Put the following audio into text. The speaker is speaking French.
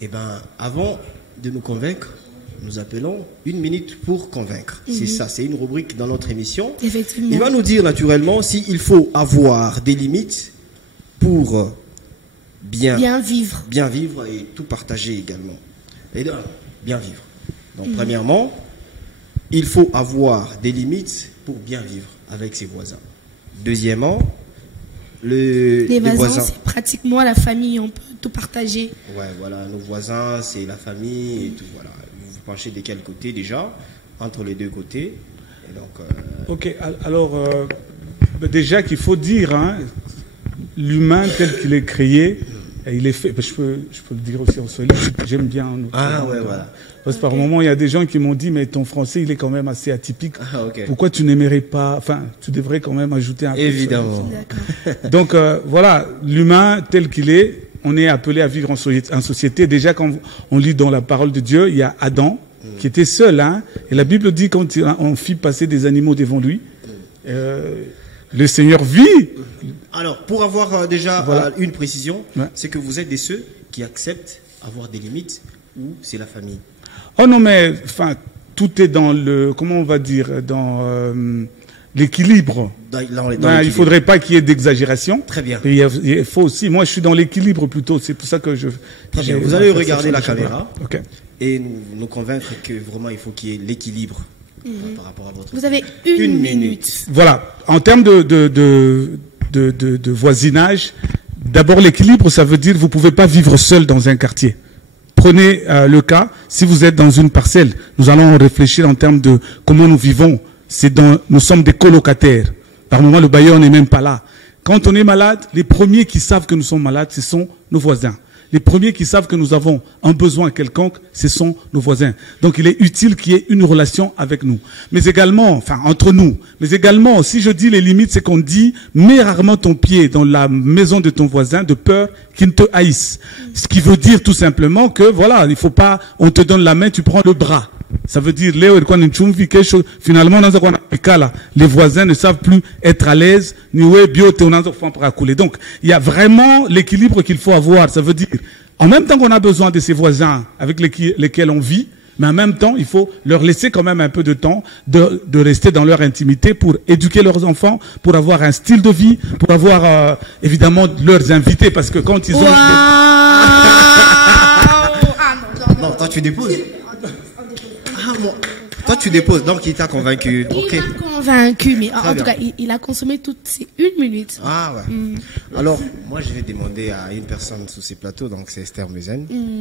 Eh bien, avant de nous convaincre, nous appelons une minute pour convaincre. C'est ça, c'est une rubrique dans notre émission. Effectivement. Il va nous dire naturellement s'il faut avoir des limites pour bien vivre et tout partager également. Et donc, bien vivre. Donc, premièrement, il faut avoir des limites pour bien vivre avec ses voisins. Deuxièmement, les voisins, c'est pratiquement la famille, on peut tout partager. Ouais, voilà, nos voisins, c'est la famille et tout, voilà. Vous vous penchez de quel côté déjà? Entre les deux côtés. Et donc, Ok, alors, déjà qu'il faut dire, hein, l'humain tel qu'il est créé, et il est fait, je peux le dire aussi en solide, j'aime bien. Ah ouais, voilà. Parce que par moment, il y a des gens qui m'ont dit, mais ton français, il est quand même assez atypique. Ah, okay. Pourquoi tu n'aimerais pas, enfin, tu devrais quand même ajouter un peu. Évidemment. Donc, voilà, l'humain tel qu'il est, on est appelé à vivre en société. Déjà, quand on lit dans la parole de Dieu, il y a Adam, qui était seul, hein. Et la Bible dit quand on fit passer des animaux devant lui, le Seigneur vit. Alors, pour avoir déjà Voilà. une précision, Ouais. c'est que vous êtes de ceux qui acceptent avoir des limites ou c'est la famille? Oh non, mais enfin, tout est dans le, comment on va dire, dans l'équilibre. Il faudrait pas qu'il y ait d'exagération. Très bien. Et il faut aussi, moi je suis dans l'équilibre plutôt, c'est pour ça que je... Très bien. Vous allez regarder la caméra Ok. et nous convaincre que vraiment il faut qu'il y ait l'équilibre par rapport à votre... Vous avez une minute. Voilà, en termes de voisinage, d'abord l'équilibre, ça veut dire que vous ne pouvez pas vivre seul dans un quartier. Prenez le cas, si vous êtes dans une parcelle, nous allons réfléchir en termes de comment nous vivons. Nous sommes des colocataires. Par moment, le bailleur n'est même pas là. Quand on est malade, les premiers qui savent que nous sommes malades, ce sont nos voisins. Les premiers qui savent que nous avons un besoin quelconque, ce sont nos voisins. Donc il est utile qu'il y ait une relation avec nous. Mais également, enfin entre nous, mais également, si je dis les limites, c'est qu'on dit, mets rarement ton pied dans la maison de ton voisin de peur qu'il ne te haïsse. Ce qui veut dire tout simplement que, voilà, il faut pas, on te donne la main, tu prends le bras. Ça veut dire, finalement, les voisins ne savent plus être à l'aise. Donc, il y a vraiment l'équilibre qu'il faut avoir. Ça veut dire, en même temps qu'on a besoin de ces voisins avec lesquels on vit, mais en même temps, il faut leur laisser quand même un peu de temps de rester dans leur intimité pour éduquer leurs enfants, pour avoir un style de vie, pour avoir, évidemment, leurs invités, parce que quand ils ont... Non, toi tu déposes. Ah bon. Toi tu déposes, donc il t'a convaincu. Il m'a convaincu, mais en tout cas, il a consommé toutes ces 1 minute. Ah ouais. Alors, moi je vais demander à une personne sous ces plateaux, donc c'est Esther Muzen.